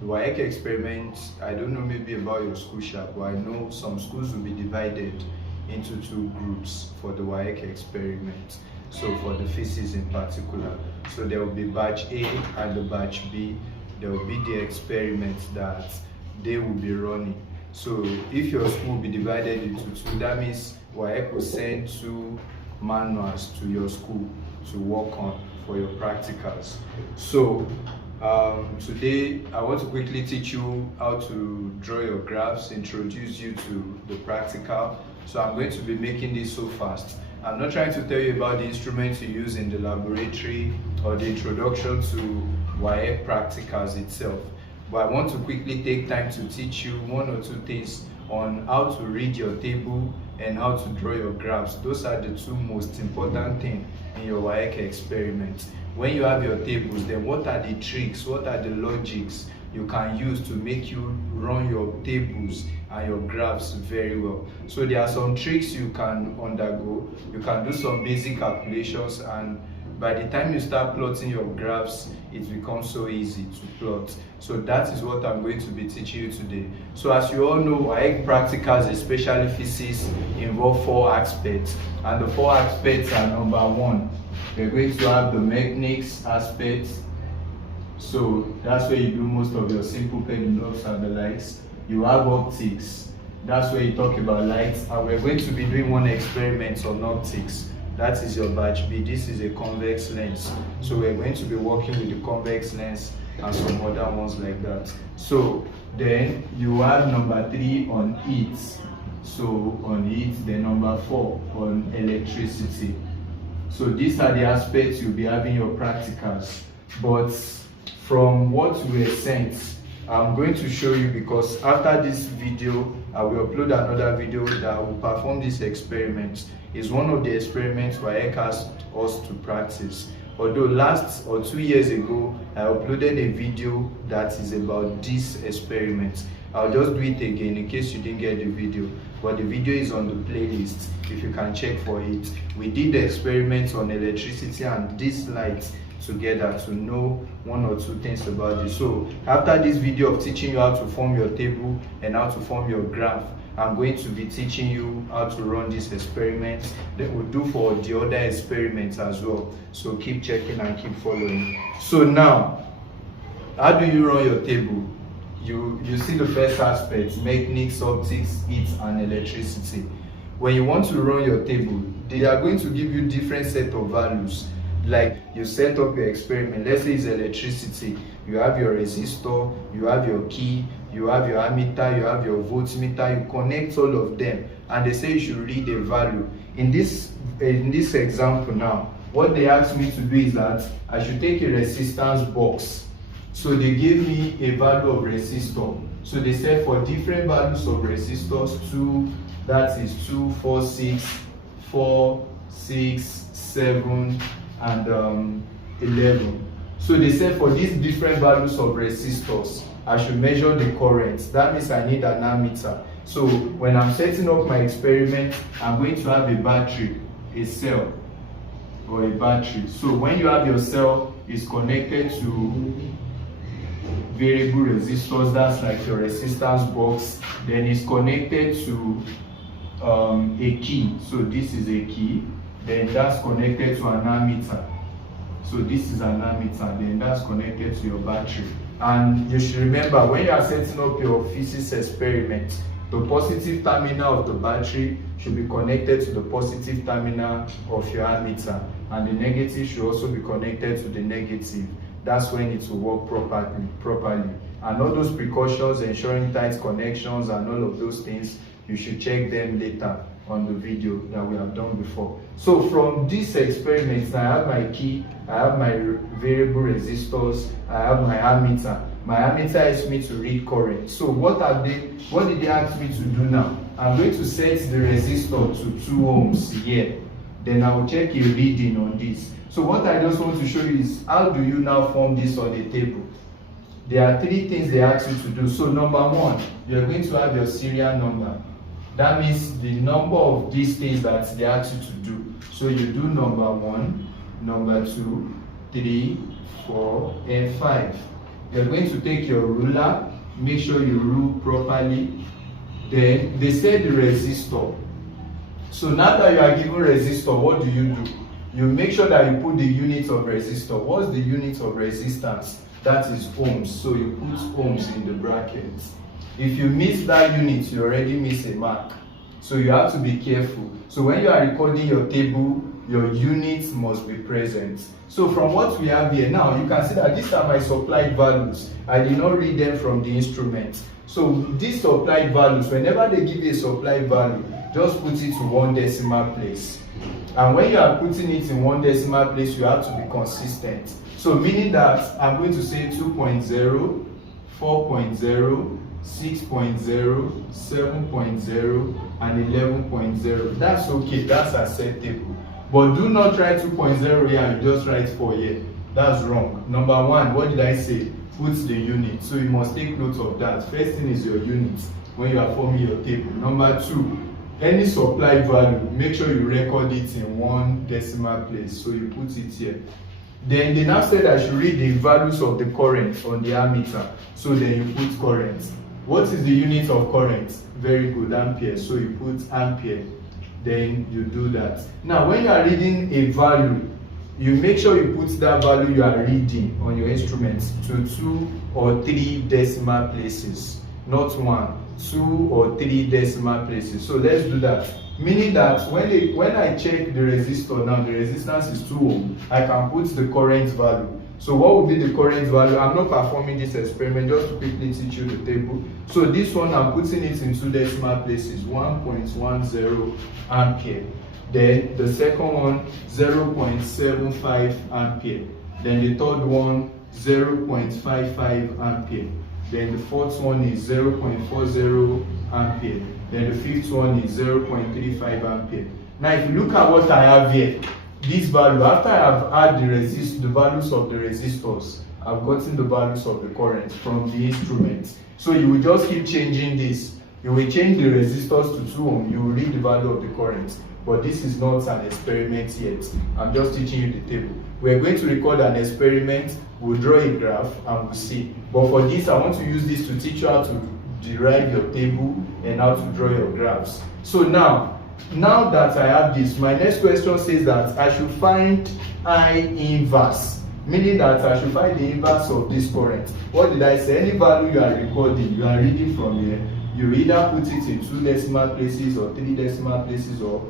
The Waec experiment, I don't know maybe about your school shop, but I know some schools will be divided into two groups for the Waec experiment. So for the physics in particular. So there will be batch A and the batch B. There will be the experiments that they will be running. So if your school will be divided into two, that means Waec will send two manuals to your school to work on for your practicals. So today I want to quickly teach you how to draw your graphs, introduce you to the practical. So I'm going to be making this so fast. I'm not trying to tell you about the instruments you use in the laboratory or the introduction to Waec practicals itself, but I want to quickly take time to teach you one or two things on how to read your table and how to draw your graphs. Those are the two most important things in your Waec experiment. When you have your tables, then what are the tricks, what are the logics you can use to make you run your tables and your graphs very well? So there are some tricks you can undergo. You can do some basic calculations, and by the time you start plotting your graphs, it becomes so easy to plot. So that is what I'm going to be teaching you today. So as you all know, Waec practicals, especially physics, involve four aspects, and the four aspects are: number one, we're going to have the mechanics aspect. So that's where you do most of your simple pendulums and the likes. You have optics. That's where you talk about lights, and we're going to be doing one experiment on optics. That is your batch B. This is a convex lens. So we're going to be working with the convex lens and some other ones like that. So then you have number 3 on heat. So on heat, then number 4 on electricity. So these are the aspects you'll be having your practicals. But from what we were sent, I'm going to show you, because after this video I will upload another video that will perform this experiment. It's one of the experiments Waec asked us to practice. Although last or 2 years ago I uploaded a video that is about this experiment. I'll just do it again in case you didn't get the video, but the video is on the playlist if you can check for it. We did the experiments on electricity and this light together to know one or two things about this. So after this video of teaching you how to form your table and how to form your graph, I'm going to be teaching you how to run this experiment. Then we'll do for the other experiments as well. So keep checking and keep following. So now, how do you run your table? You see the first aspect: mechanics, optics, heat, and electricity. When you want to run your table, they are going to give you different set of values. Like you set up your experiment, let's say it's electricity, you have your resistor, you have your key, you have your ammeter, you have your voltmeter, you connect all of them, and they say you should read a value. In this example now, what they asked me to do is that I should take a resistance box. So they gave me a value of resistor. So they said for different values of resistors, 2, that is 2, 4, 6, 4, 6, 7, and 11. So they said for these different values of resistors, I should measure the current. That means I need an ammeter. So when I'm setting up my experiment, I'm going to have a battery, a cell, or a battery. So when you have your cell, it's connected to variable resistors, that's like your resistance box. Then it's connected to a key. So this is a key. Then that's connected to an ammeter. So this is an ammeter. Then that's connected to your battery. And you should remember, when you are setting up your physics experiment, the positive terminal of the battery should be connected to the positive terminal of your ammeter, and the negative should also be connected to the negative. That's when it will work properly. And all those precautions, ensuring tight connections and all of those things, you should check them later on the video that we have done before. So from this experiment, I have my key, I have my variable resistors, I have my ammeter. My ammeter helps me to read current. So what did they ask me to do now? I'm going to set the resistor to 2 ohms here. Then I will check a reading on this. So what I just want to show you is how do you now form this on the table. There are 3 things they ask you to do. So number 1, you're going to have your serial number. That means the number of these things that they ask you to do. So you do number 1, number 2, 3, 4, and 5. You're going to take your ruler, make sure you rule properly. Then they said the resistor. So now that you are given resistor, what do? You make sure that you put the unit of resistor. What's the unit of resistance? That is ohms. So you put ohms in the brackets. If you miss that unit, you already miss a mark. So you have to be careful. So when you are recording your table, your units must be present. So from what we have here now, you can see that these are my supplied values. I did not read them from the instrument. So these supplied values, whenever they give you a supplied value, just put it to 1 decimal place. And when you are putting it in 1 decimal place, you have to be consistent. So meaning that I'm going to say 2.0, 4.0, 6.0, 7.0, and 11.0. That's okay, that's acceptable. But do not try 2.0 here and just write 4 here. That's wrong. Number one, what did I say? Put the unit. So you must take note of that. First thing is your unit when you are forming your table. Number two, any supply value, make sure you record it in 1 decimal place. So you put it here. Then they now said I should read the values of the current on the ammeter. So then you put current. What is the unit of current? Very good, ampere. So you put ampere. Then you do that. Now when you are reading a value, you make sure you put that value you are reading on your instrument to 2 or 3 decimal places. Not 1, 2 or 3 decimal places. So let's do that. Meaning that when I check the resistor now, the resistance is 2 ohm, I can put the current value. So what will be the current value? I'm not performing this experiment, just to quickly teach you the table. So this one, I'm putting it in 2 decimal places, 1.10 ampere. Then the second one, 0.75 ampere. Then the third one, 0.55 ampere. Then the fourth one is 0.40 ampere. Then the fifth one is 0.35 ampere. Now if you look at what I have here, this value, after I have added the values of the resistors, I've gotten the values of the current from the instrument. So you will just keep changing this. You will change the resistors to 2 ohm, you will read the value of the current. But this is not an experiment yet. I'm just teaching you the table. We're going to record an experiment, we'll draw a graph, and we'll see. But for this, I want to use this to teach you how to derive your table and how to draw your graphs. So now that I have this, my next question says that I should find I inverse, meaning that I should find the inverse of this current. What did I say? Any value you are recording, you are reading from here, you either put it in 2 decimal places or 3 decimal places, or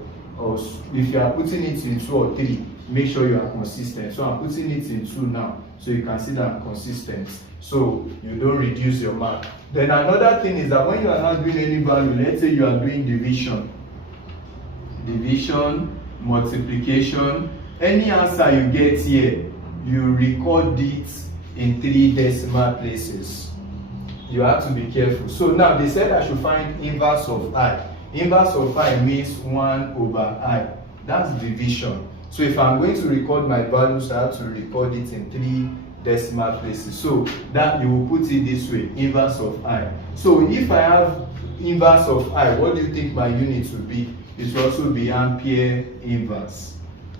if you are putting it in 2 or 3, make sure you are consistent. So I'm putting it in 2 now, so you can see that I'm consistent, so you don't reduce your mark. Then another thing is that when you are not doing any value, let's say you are doing division, multiplication, any answer you get here, you record it in 3 decimal places. You have to be careful. So now they said I should find inverse of I. Inverse of I means 1 over I. That's division. So if I'm going to record my values, I have to record it in 3 decimal places. So that you will put it this way, inverse of I. So if I have inverse of I, what do you think my unit will be? It will also be ampere inverse.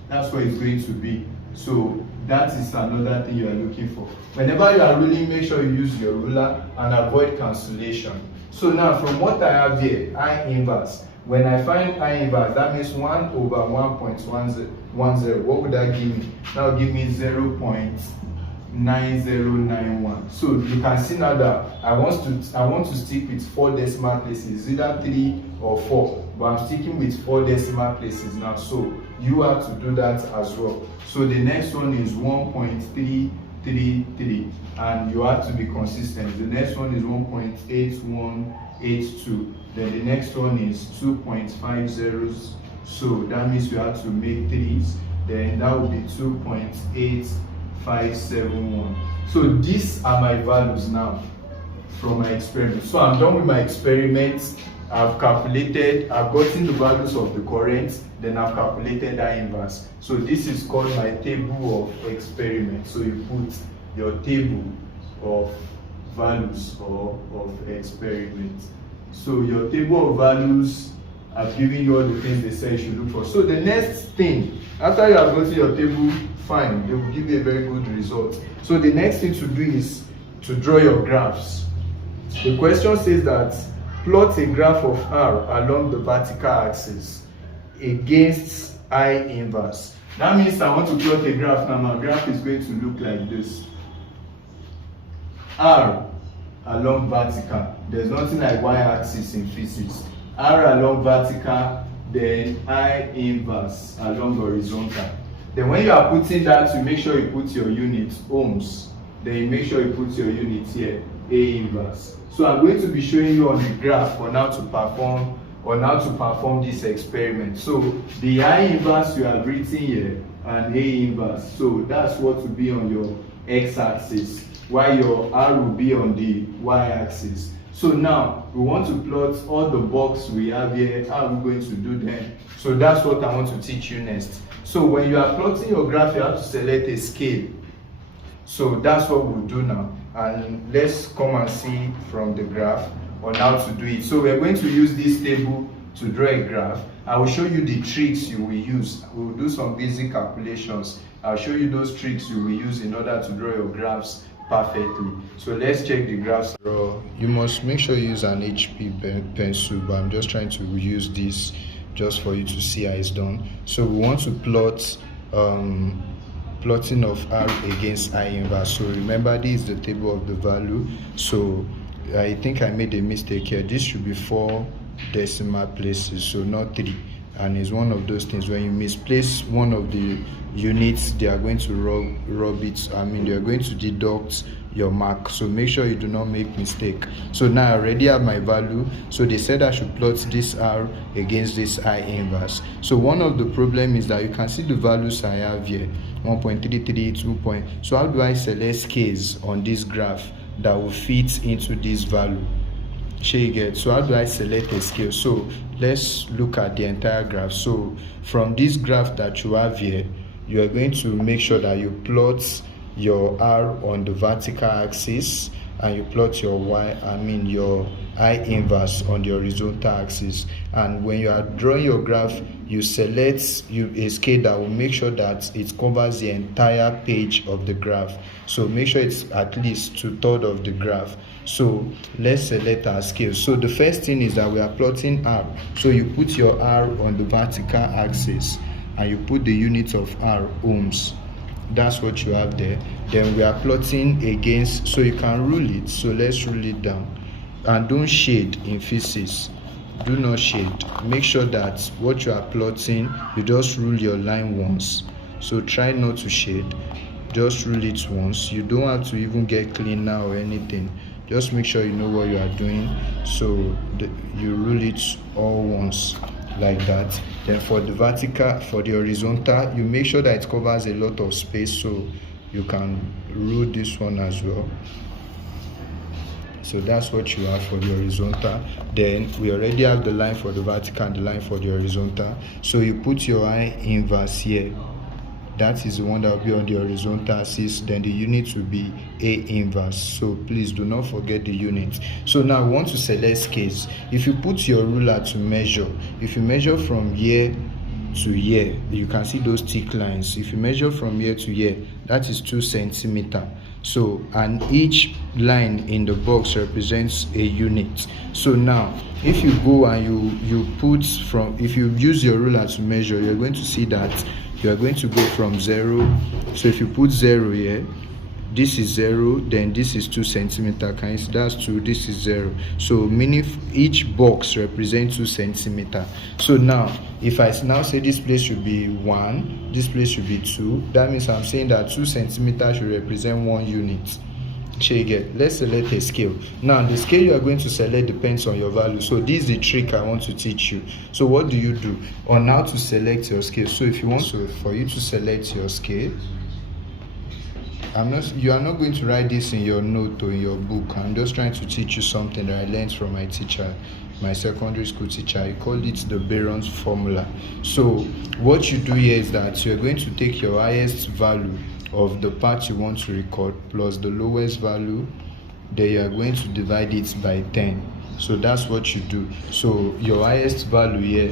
That's what it's going to be. So that is another thing you are looking for. Whenever you are ruling, make sure you use your ruler and avoid cancellation. So now from what I have here, I inverse. When I find I inverse, that means 1 over 1.10. What would that give me? That will give me 0.9091. So you can see now that I want to stick with 4 decimal places, either 3 or 4. But I'm sticking with 4 decimal places now. So you have to do that as well. So the next one is 1.333, and you have to be consistent. The next one is 1.8182. Then the next one is 2.50. So that means you have to make 3s. Then that will be 2.8571. So these are my values now from my experiment. So I'm done with my experiments. I've calculated, I've gotten the values of the current, then I've calculated I inverse. So this is called my table of experiments. So you put your table of values or of experiments. So your table of values, I've given you all the things they say you should look for. So the next thing, after you have gotten your table, fine, they will give you a very good result. So the next thing to do is to draw your graphs. The question says that plot a graph of R along the vertical axis against I inverse. That means I want to plot a graph now. My graph is going to look like this. R along vertical. There's nothing like y-axis in physics. R along vertical, then I inverse along horizontal. Then when you are putting that, you make sure you put your unit ohms. Then you make sure you put your unit here, A inverse. So I'm going to be showing you on the graph on how to perform this experiment. So the I inverse you have written here and A inverse. So that's what will be on your x-axis, while your R will be on the y-axis. So now we want to plot all the box we have here. How are we going to do them? So that's what I want to teach you next. So when you are plotting your graph, you have to select a scale. So that's what we'll do now. And let's come and see from the graph on how to do it. So we're going to use this table to draw a graph. I will show you the tricks you will use. We will do some basic calculations. I'll show you those tricks you will use in order to draw your graphs perfectly. So let's check the graphs. You must make sure you use an HP pencil, but I'm just trying to use this just for you to see how it's done. So we want to plot plotting of R against I inverse. So remember, this is the table of the value. So I think I made a mistake here. This should be 4 decimal places, so not 3. And it's one of those things when you misplace one of the units, they are going to rub it. I mean, they are going to deduct your mark. So make sure you do not make mistake. So now I already have my value. So they said I should plot this R against this I inverse. So one of the problem is that you can see the values I have here, 1.33, 2. So how do I select scales on this graph that will fit into this value? So how do I select a scale? So let's look at the entire graph. So from this graph that you have here, you are going to make sure that you plot your R on the vertical axis and you plot your your I inverse on the horizontal axis. And when you are drawing your graph, you select a scale that will make sure that it covers the entire page of the graph. So make sure it's at least 2/3 of the graph. So let's select our scale. So the first thing is that we are plotting R. So you put your R on the vertical axis and you put the unit of R, ohms. That's what you have there. Then we are plotting against, so you can rule it. So let's rule it down. And don't shade in physics. Do not shade. Make sure that what you are plotting, you just rule your line once. So try not to shade. Just rule it once. You don't have to even get cleaner or anything. Just make sure you know what you are doing. So you rule it all once like that. Then for the vertical, for the horizontal, you make sure that it covers a lot of space, so you can rule this one as well. So that's what you have for the horizontal. Then we already have the line for the vertical and the line for the horizontal. So you put your I inverse here. That is the one that will be on the horizontal axis. Then the unit will be A inverse. So please do not forget the unit. So now we want to select scales. If you put your ruler to measure, if you measure from here to here, you can see those thick lines. If you measure from here to here, that is 2 centimeters. So, and each line in the box represents a unit. So now if you go and you put from, if you use your ruler to measure, you're going to see that you are going to go from 0. So if you put 0 here, this is 0, then this is 2 centimeters. Can you see? That's 2, this is 0. So meaning each box represents 2 centimeters. So now if I now say this place should be 1, this place should be 2, that means I'm saying that 2 centimeters should represent 1 unit. Let's select a scale. Now the scale you are going to select depends on your value. So this is the trick I want to teach you. So what do you do on how to select your scale? So if you want, so for you to select your scale, you are not going to write this in your note or in your book. I'm just trying to teach you something that I learned from my teacher, my secondary school teacher. I called it the Baron's formula. So what you do here is that you're going to take your highest value of the part you want to record plus the lowest value, then you are going to divide it by 10. So that's what you do. So your highest value here,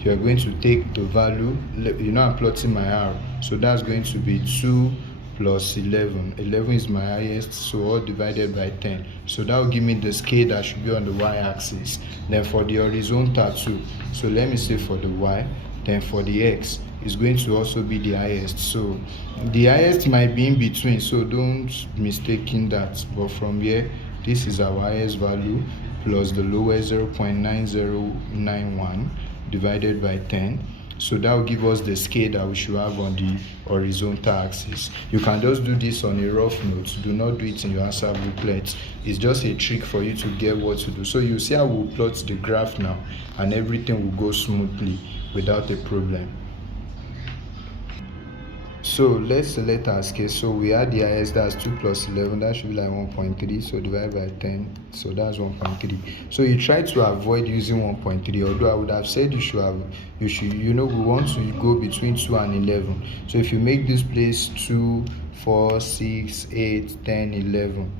you are going to take the value, I'm plotting my R, so that's going to be 2 plus 11. 11 is my highest, so all divided by 10. So that will give me the scale that should be on the y-axis. Then for the horizontal too, so let me say for the y, then for the x is going to also be the highest. So the highest might be in between, so don't mistake in that. But from here, this is our highest value plus the lowest 0.9091 divided by 10. So that will give us the scale that we should have on the horizontal axis. You can just do this on a rough note. Do not do it in your answer booklet. It's just a trick for you to get what to do. So you see how we'll plot the graph now, and everything will go smoothly without a problem. So let's select our scale. So we had the highest, that's 2 plus 11, that should be like 1.3. So divide by 10, so that's 1.3. So you try to avoid using 1.3, although I would have said you should, we want to go between 2 and 11. So if you make this place 2, 4, 6, 8, 10, 11,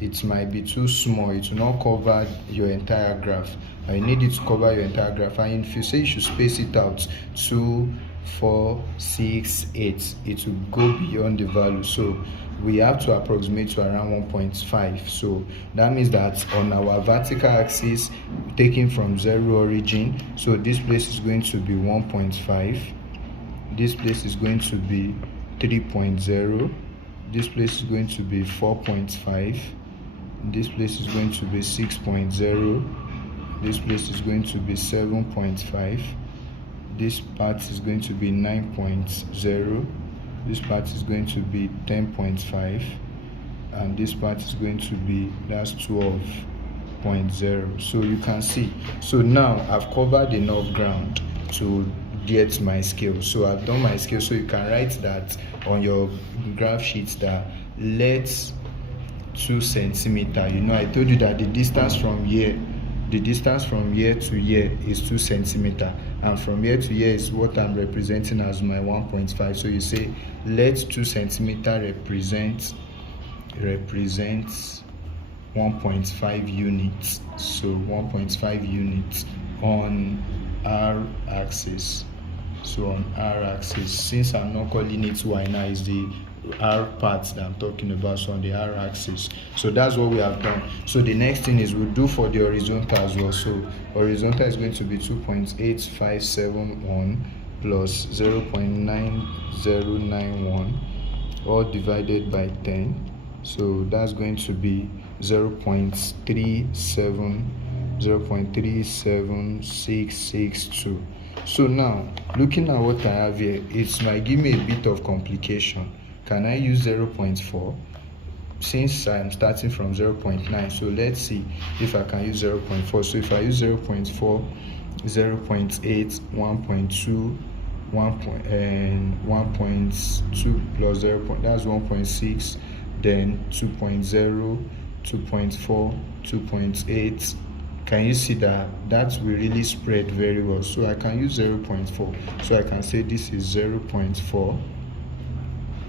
it might be too small. It will not cover your entire graph. I need it to cover your entire graph. And if you say you should space it out 2, 4, 6, 8, it will go beyond the value. So we have to approximate to around 1.5. So that means that on our vertical axis, taking from 0 origin, so this place is going to be 1.5, this place is going to be 3.0, this place is going to be 4.5, this place is going to be 6.0, this place is going to be 7.5, this part is going to be 9.0, this part is going to be 10.5, and this part is going to be, that's 12.0. So you can see, so now I've covered enough ground to get my scale. So I've done my scale. So you can write that on your graph sheet that let 2 centimeter. I told you that the distance from here to here is 2 centimeter, and from here to here is what I'm representing as my 1.5. So you say let 2 centimeter represent 1.5 units. So 1.5 units on R axis. So on R axis, since I'm not calling it Y now, is the R part that I'm talking about, so on the R axis. So that's what we have done. So the next thing is we'll do for the horizontal as well. So horizontal is going to be 2.8571 plus 0.9091 all divided by 10. So that's going to be 0.37662. So now looking at what I have here, it might give me a bit of complication. Can I use 0.4 since I'm starting from 0.9? So let's see if I can use 0.4. So if I use 0.4, 0.8, 1.2, 1.2 plus 0. That's 1.6. Then 2.0, 2.4, 2.8. Can you see that will really spread very well? So I can use 0.4. So I can say this is 0.4.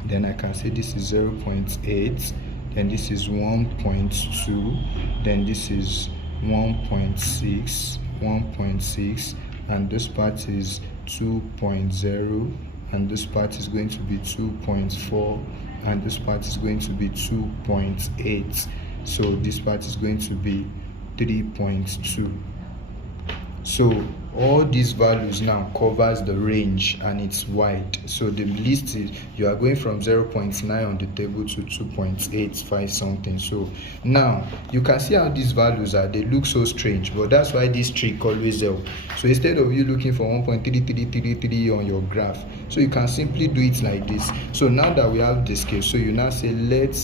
Then I can say this is 0.8. Then this is 1.2. Then this is 1.6, 1.6, and this part is 2.0, and this part is going to be 2.4, and this part is going to be 2.8. So this part is going to be 3.2. So all these values now covers the range, and it's wide. So the list is, you are going from 0.9 on the table to 2.85 something. So now you can see how these values are, they look so strange, but that's why this trick always helps. So instead of you looking for 1.3333 on your graph, so you can simply do it like this. So now that we have the scale, so you now say let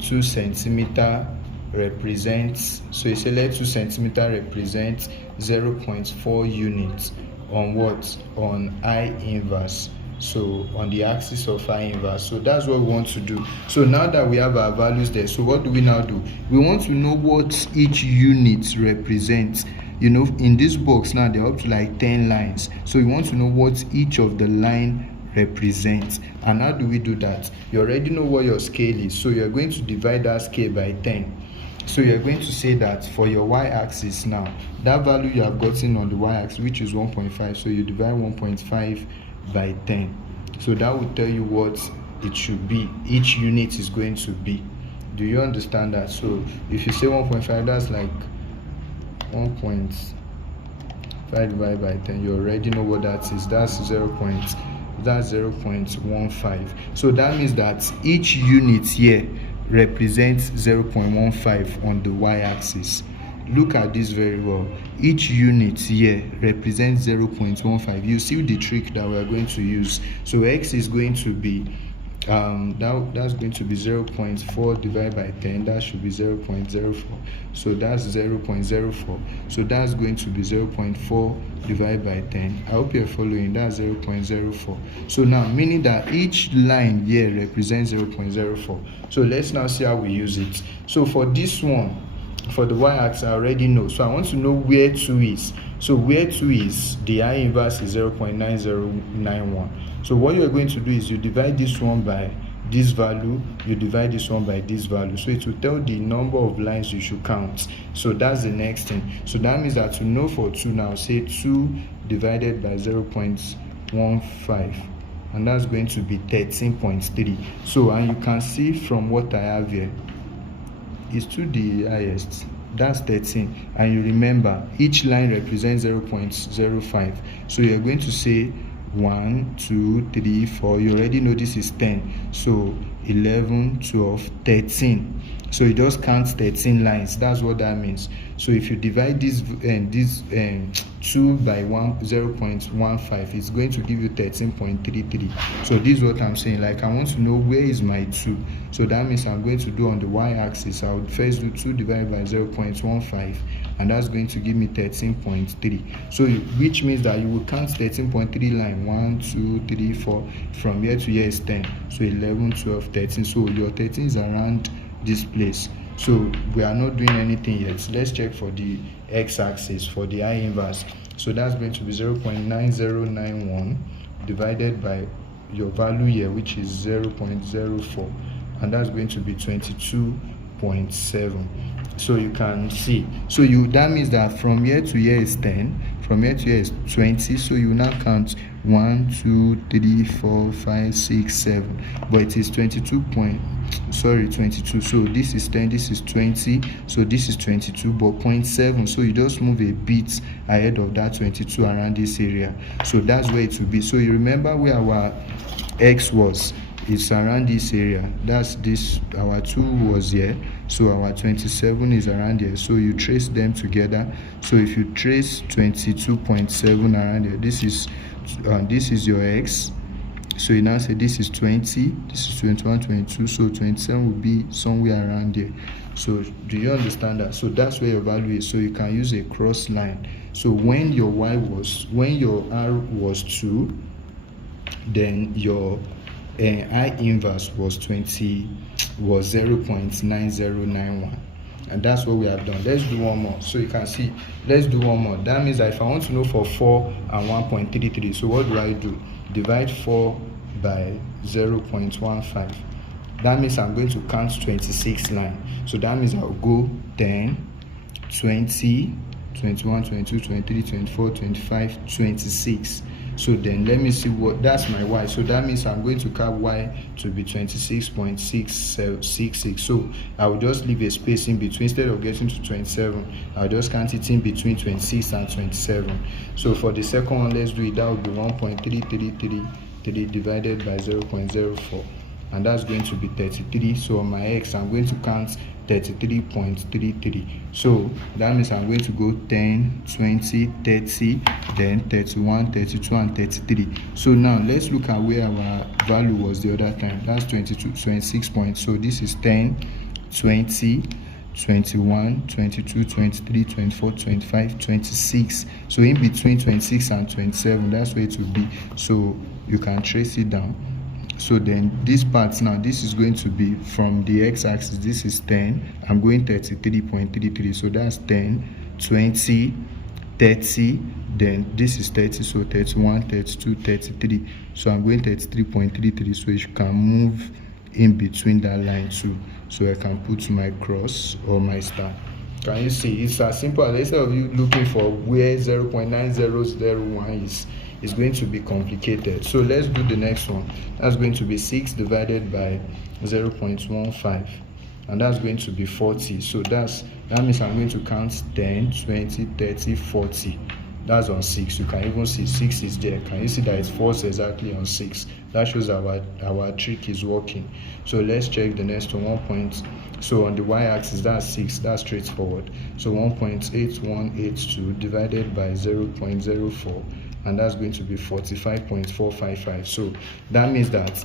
2 centimeter represents, so you say let 2 centimeter represent 0.4 units on what? On I inverse. So on the axis of I inverse. So that's what we want to do. So now that we have our values there, so what do we now do? We want to know what each unit represents. In this box now there are up to like 10 lines. So we want to know what each of the line represents. And how do we do that? You already know what your scale is. So you're going to divide that scale by 10. So you're going to say that for your y-axis now, that value you have gotten on the y-axis, which is 1.5, so you divide 1.5 by 10. So that will tell you what it should be, each unit is going to be. Do you understand that? So if you say 1.5, that's like 1.5 divided by 10. You already know what that is. That's 0.15. So that means that each unit here represents 0.15 on the y-axis. Look at this very well. Each unit here represents 0.15. You see the trick that we are going to use. So x is going to be that's going to be 0.4 divided by 10. That should be 0.04. So that's 0.04. So that's going to be 0.4 divided by 10. I hope you're following. That's 0.04. So now, meaning that each line here represents 0.04. So let's now see how we use it. So for this one, for the y-axis, I already know. So I want to know where 2 is. So where 2 is, the I inverse is 0.9091. So what you are going to do is you divide this one by this value, you divide this one by this value. So it will tell the number of lines you should count. So that's the next thing. So that means that to know for 2 now, say 2 divided by 0.15. And that's going to be 13.3. So, and you can see from what I have here, is 2 the highest. That's 13. And you remember, each line represents 0.05. So you're going to say 1, 2, 3, 4. You already know this is 10. So 11, 12, 13. So you just count 13 lines. That's what that means. So if you divide this 2 by 0.15, it's going to give you 13.33. So this is what I'm saying. Like, I want to know where is my 2. So that means I'm going to do on the y-axis. I would first do 2 divided by 0.15, and that's going to give me 13.3. So which means that you will count 13.3 line 1, 2, 3, 4. From here to here is 10. So 11, 12, 13. So your 13 is around this place. So we are not doing anything yet. Let's check for the x-axis, for the I inverse. So that's going to be 0.9091 divided by your value here, which is 0.04, and that's going to be 22.7. So you can see. So that means that from here to here is 10, from here to here is 20. So you now count 1, 2, 3, 4, 5, 6, 7. But it is 22. So this is 10, this is 20, so this is 22, but 0.7. So you just move a bit ahead of that 22 around this area. So that's where it will be. So you remember where our x was. It's around this area. That's this. Our 2 was here, so our 27 is around here. So you trace them together. So if you trace 22.7 around here, this is your x. So you now say this is 20, this is 21, 22, so 27 will be somewhere around there. So do you understand that? So that's where your value is. So you can use a cross line. So when your r was 2, then your I inverse was 0.9091. And that's what we have done. Let's do one more. So you can see, let's do one more. That means that if I want to know for 4 and 1.33, so what do? Divide 4 by 0.15. That means I'm going to count 26 lines. So that means I'll go 10, 20, 21, 22, 23, 24, 25, 26. So then let me see what, that's my y. So that means I'm going to count y to be 26.666. So I will just leave a space in between. Instead of getting to 27, I'll just count it in between 26 and 27. So for the second one, let's do it. That would be 1.3333 divided by 0.04. And that's going to be 33. So on my x, I'm going to count 33.33. So that means I'm going to go 10, 20, 30, then 31, 32, and 33. So now let's look at where our value was the other time. That's 26 points. So this is 10, 20, 21, 22, 23, 24, 25, 26. So in between 26 and 27, that's where it will be. So you can trace it down. So then this part now, this is going to be from the x-axis. This is 10. I'm going 33.33. So that's 10, 20, 30. Then this is 30. So 31, 32, 33. So I'm going 33.33. So you can move in between that line too. So I can put my cross or my star. Can you see? It's as simple as, instead of you looking for where 0.9001 is, it's going to be complicated. So let's do the next one. That's going to be 6 divided by 0.15, and that's going to be 40. So that means I'm going to count 10, 20, 30, 40. That's on 6. You can even see 6 is there. Can you see that it falls exactly on 6? That shows our trick is working. So let's check the next one. So on the y-axis, that's 6. That's straightforward. So 1.8182 divided by 0.04, and that's going to be 45.455. So that means that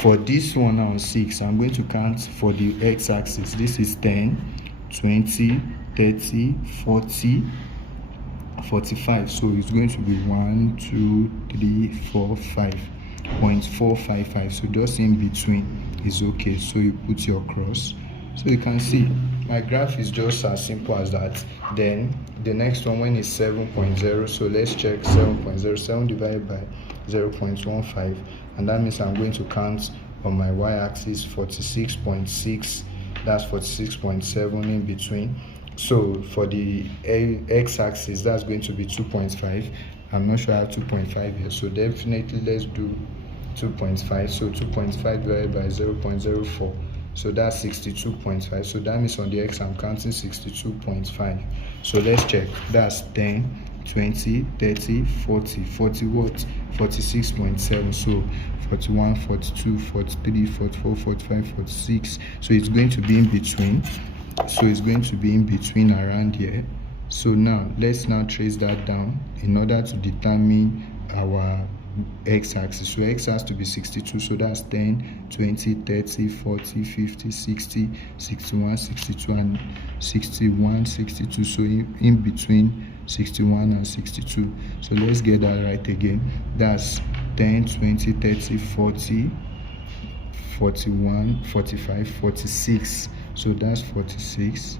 for this one on 6, I'm going to count for the x-axis. This is 10, 20, 30, 40, 45. So it's going to be 1, 2, 3, 4, 5.455. So just in between is okay. So you put your cross. So you can see my graph is just as simple as that. Then the next one, when it's 7.0, so let's check 7.0. 7 divided by 0.15, and that means I'm going to count on my y-axis 46.6. That's 46.7 in between. So for the x-axis, that's going to be 2.5. I'm not sure I have 2.5 here, so definitely let's do 2.5. So 2.5 divided by 0.04, so that's 62.5. So that means on the x I'm counting 62.5. So let's check. That's 10, 20, 30, 40. 40 what? 46.7. So 41, 42, 43, 44, 45, 46. So it's going to be in between. So it's going to be in between around here. So now let's now trace that down in order to determine our x-axis. So x has to be 62. So that's 10, 20, 30, 40, 50, 60, 61, 62, and 61, 62. So in between 61 and 62. So let's get that right again. That's 10, 20, 30, 40, 41, 45, 46. So that's 46.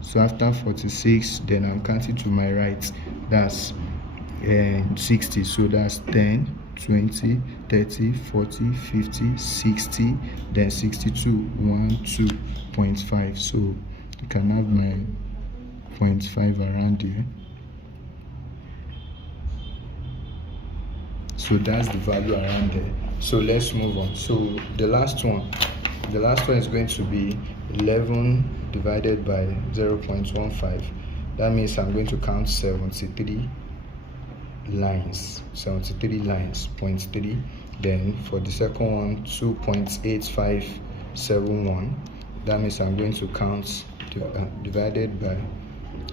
So after 46, then I'm counting to my right. That's 60. So that's 10, 20, 30, 40, 50, 60, then 62, 1, 2.5. So you can have my 0.5 around here. So that's the value around there. So let's move on. So the last one is going to be 11 divided by 0.15. That means I'm going to count 73 lines, 0.3. Then for the second one, 2.8571. That means I'm going to count divided by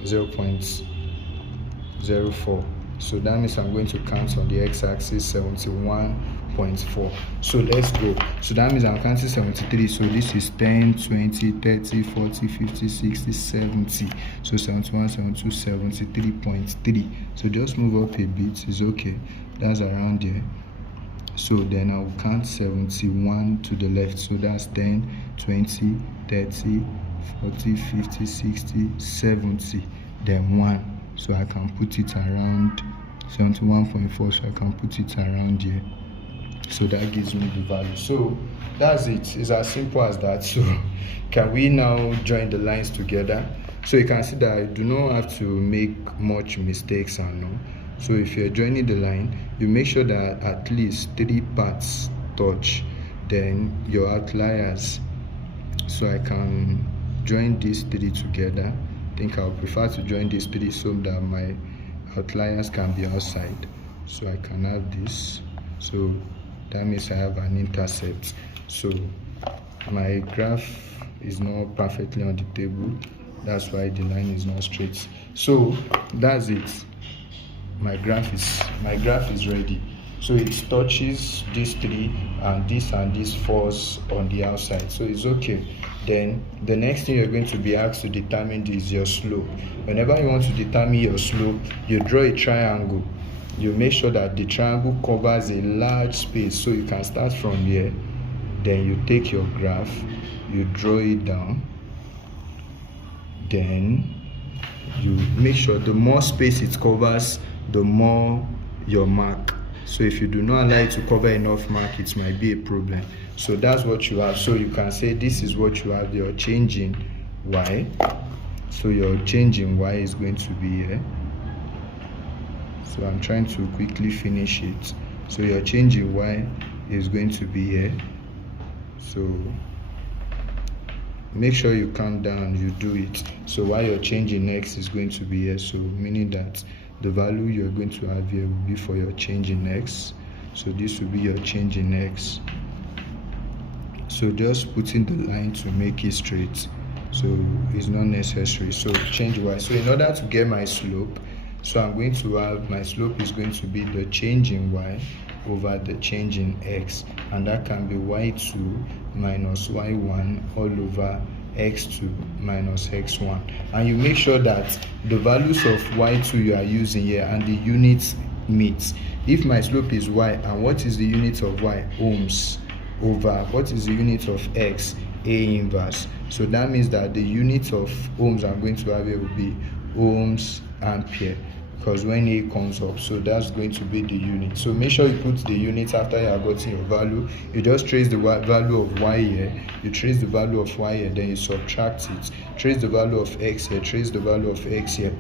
0.04. So that means I'm going to count on the x-axis 71.4. So let's go. So that means I'm counting 73. So this is 10, 20, 30, 40, 50, 60, 70. So 71, 72, 73.3. So just move up a bit. It's okay. That's around there. So then I'll count 71 to the left. So that's 10, 20, 30, 40, 50, 60, 70. Then 1. So I can put it around 71.4. So I can put it around here. So that gives me the value. So that's it. It's as simple as that. So can we now join the lines together? So you can see that I do not have to make much mistakes and no. So if you're joining the line, you make sure that at least 3 parts touch, then your outliers. So I can join these 3 together. I think I'll prefer to join these 3 so that my outliers can be outside. So I can have this. So that means I have an intercept. So my graph is not perfectly on the table. That's why the line is not straight. So that's it. My graph is ready. So it touches these 3 and this falls on the outside. So it's okay. Then the next thing you're going to be asked to determine is your slope. Whenever you want to determine your slope, you draw a triangle. You make sure that the triangle covers a large space. So you can start from here. Then you take your graph, you draw it down. Then you make sure the more space it covers, the more your mark. So if you do not allow it to cover enough mark, it might be a problem. So that's what you have. So you can say this is what you have. You're changing y. So your change in y is going to be here. So I'm trying to quickly finish it. So your change in y is going to be here. So make sure you count down, you do it. So while your change in x is going to be here, so meaning that the value you're going to have here will be for your change in x. So this will be your change in x. So just putting the line to make it straight, so it's not necessary. So change y. So in order to get my slope, so I'm going to have my slope is going to be the change in y over the change in x, and that can be y2 minus y1 all over x2 minus x1. And you make sure that the values of y2 you are using here and the units meet. If my slope is y, and what is the unit of y? Ohms, over what is the unit of x? A inverse. So that means that the unit of ohms I'm going to have here will be ohms ampere, because when A comes up, so that's going to be the unit. So make sure you put the unit after you have gotten your value. You just trace the value of y here, you trace the value of y here, then you subtract it. Trace the value of x here, trace the value of x here,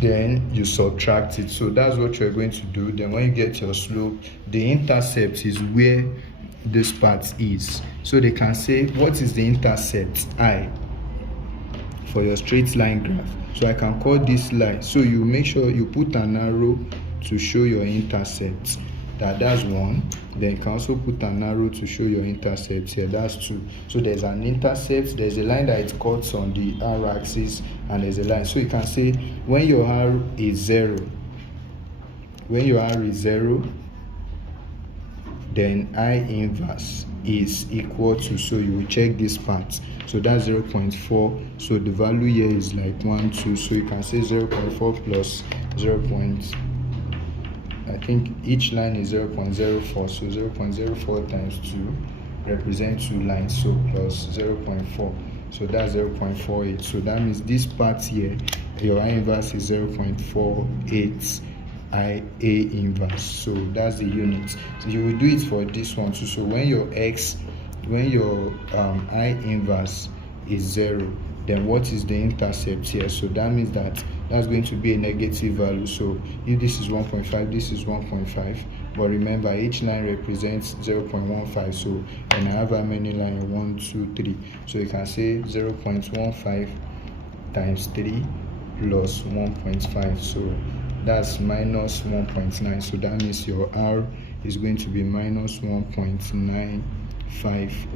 then you subtract it. So that's what you're going to do. Then when you get your slope, the intercept is where this part is. So they can say, what is the intercept? I, for your straight line graph. So I can call this line. So you make sure you put an arrow to show your intercept. That's 1. Then you can also put an arrow to show your intercept here. That's 2. So there's an intercept, there's a line that it cuts on the r axis, and there's a line. So you can say when your r is 0, then I inverse is equal to, so you will check this part. So that's 0.4. So the value here is like 1, 2. So you can say 0.4 plus 0. I think each line is 0.04. So 0.04 times 2 represents 2 lines. So plus 0.4. So that's 0.48. So that means this part here, your I inverse is 0.48. A inverse. So that's the unit. So you will do it for this one too. So when your I inverse is 0, then what is the intercept here? So that means that that's going to be a negative value. So if this is 1.5, this is 1.5. But remember, each line represents 0.15. So and I have how many lines? 1, 2, 3. So you can say 0.15 times 3 plus 1.5. So that's minus 1.9. So that means your R is going to be minus 1.95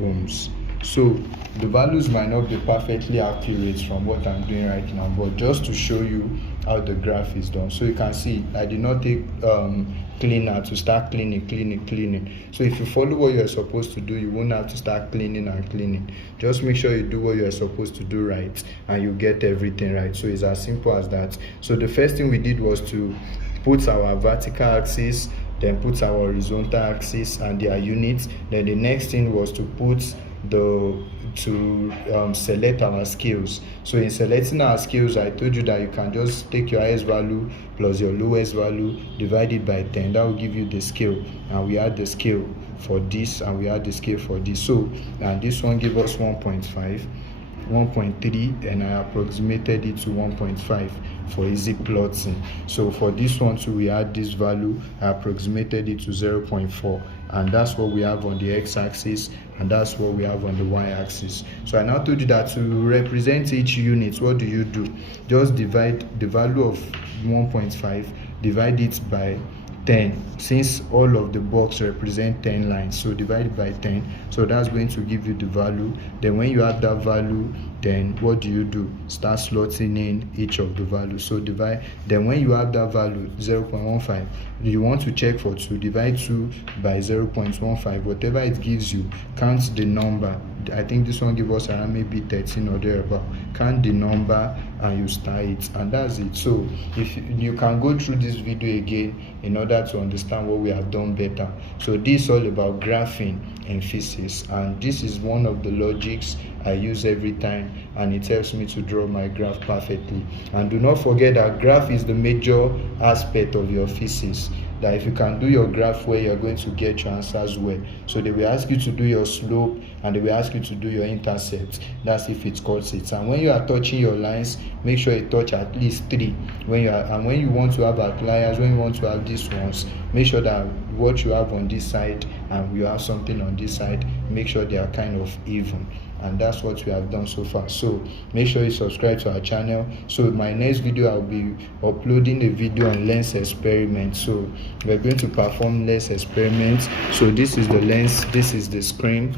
ohms. So the values might not be perfectly accurate from what I'm doing right now, but just to show you how the graph is done. So you can see I did not take cleaner to start cleaning. So if you follow what you're supposed to do, you won't have to start cleaning. Just make sure you do what you're supposed to do right, and you get everything right. So it's as simple as that. So the first thing we did was to put our vertical axis, then put our horizontal axis and their units. Then the next thing was to put select our scales. So in selecting our scales, I told you that you can just take your highest value plus your lowest value, divide it by 10. That will give you the scale, and we add the scale for this, and we add the scale for this. So and this one gave us 1.5, 1.3, and I approximated it to 1.5 for easy plotting. So for this one too, we add this value, I approximated it to 0.4, and that's what we have on the x-axis, and that's what we have on the y-axis. So I now told you that to represent each unit, what do? Just divide the value of 1.5, divide it by 10, since all of the box represent 10 lines, so divide it by 10. So that's going to give you the value. Then when you have that value, then what do? Start slotting in each of the values. So divide, then when you have that value 0.15, you want to check for 2, divide 2 by 0.15, whatever it gives you, count the number. I think this one gives us around maybe 13 or thereabout. Count the number and you start it, and that's it. So if you can go through this video again in order to understand what we have done better. So this is all about graphing in physics, and this is one of the logics I use every time, and it helps me to draw my graph perfectly. And do not forget that graph is the major aspect of your physics. that if you can do your graph well, you're going to get your answers well. So they will ask you to do your slope and they will ask you to do your intercept. That's if it cuts it. And when you are touching your lines, make sure you touch at least 3. When you want to have outliers, when you want to have these ones, make sure that what you have on this side and you have something on this side, make sure they are kind of even. And that's what we have done so far. So make sure you subscribe to our channel. So my next video, I'll be uploading a video on lens experiment. So we're going to perform lens experiments. So this is the lens, this is the screen.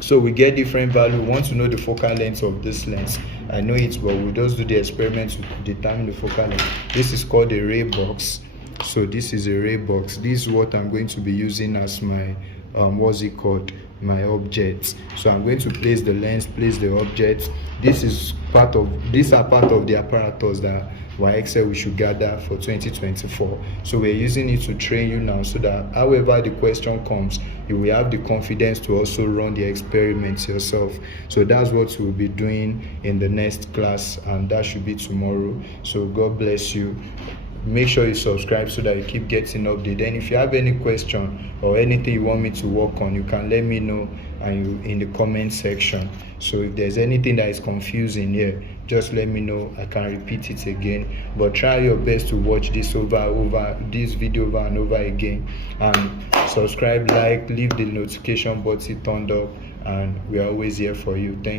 So we get different value. We want to know the focal length of this lens. I know it, but we'll just do the experiment to determine the focal length. This is called a ray box. So this is a ray box. This is what I'm going to be using as my what's it called, my object. So I'm going to place the lens, place the object. These are part of the apparatus that Waec said we should gather for 2024. So we're using it to train you now, so that however the question comes, you will have the confidence to also run the experiments yourself. So that's what we'll be doing in the next class, and that should be tomorrow. So God bless you. Make sure you subscribe so that you keep getting updated. And if you have any question or anything you want me to work on, you can let me know in the comment section. So if there's anything that is confusing here, just let me know. I can repeat it again, but try your best to watch this this video over and over again, and subscribe, like, leave the notification button turned up, and we are always here for you. Thank you.